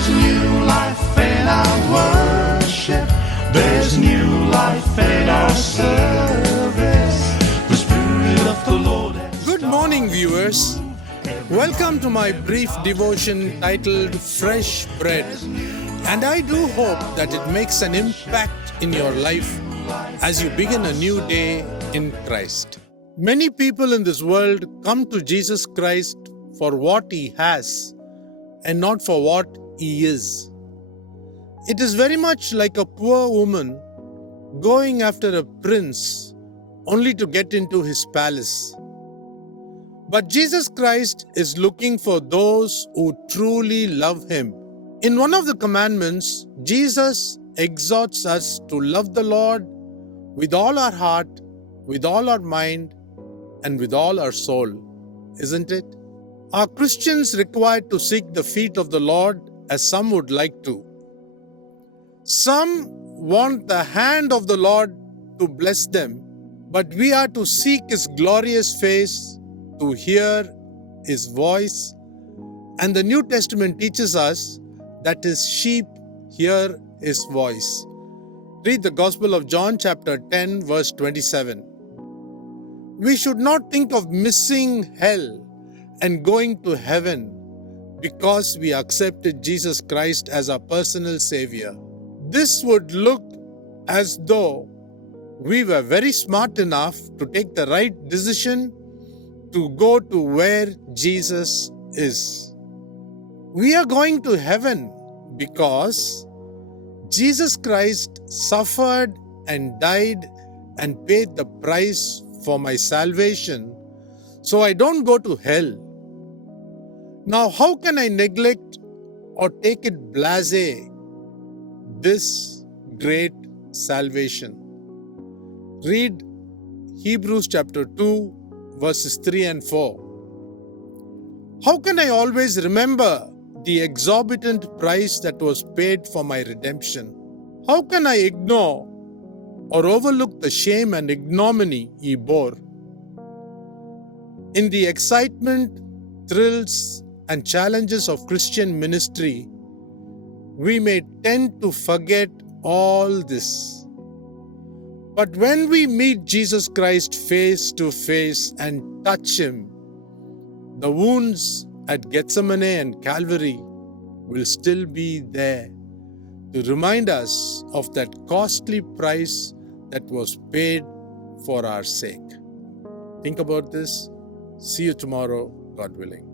There's new life in our worship. There's new life in our service. The Spirit of the Lord has Good morning, viewers. Welcome to my brief devotion titled Fresh Bread. And I do hope that it makes an impact in your life as you begin a new day in Christ. Many people in this world come to Jesus Christ for what He has and not for what He is. It is very much like a poor woman going after a prince only to get into his palace. But Jesus Christ is looking for those who truly love Him. In one of the commandments, Jesus exhorts us to love the Lord with all our heart, with all our mind, and with all our soul, isn't it? Are Christians required to seek the feet of the Lord as some would like to? Some want the hand of the Lord to bless them, but we are to seek His glorious face, to hear His voice, and the New Testament teaches us that His sheep hear His voice. Read the Gospel of John chapter 10 verse 27. We should not think of missing hell and going to heaven because we accepted Jesus Christ as our personal Savior. This would look as though we were very smart enough to take the right decision to go to where Jesus is. We are going to heaven because Jesus Christ suffered and died and paid the price for my salvation, so I don't go to hell. Now, how can I neglect or take it blasé this great salvation? Read Hebrews chapter 2 verses 3 and 4. How can I always remember the exorbitant price that was paid for my redemption? How can I ignore or overlook the shame and ignominy He bore? In the excitement, thrills, and challenges of Christian ministry, we may tend to forget all this. But when we meet Jesus Christ face to face and touch Him, the wounds at Gethsemane and Calvary will still be there to remind us of that costly price that was paid for our sake. Think about this. See you tomorrow, God willing.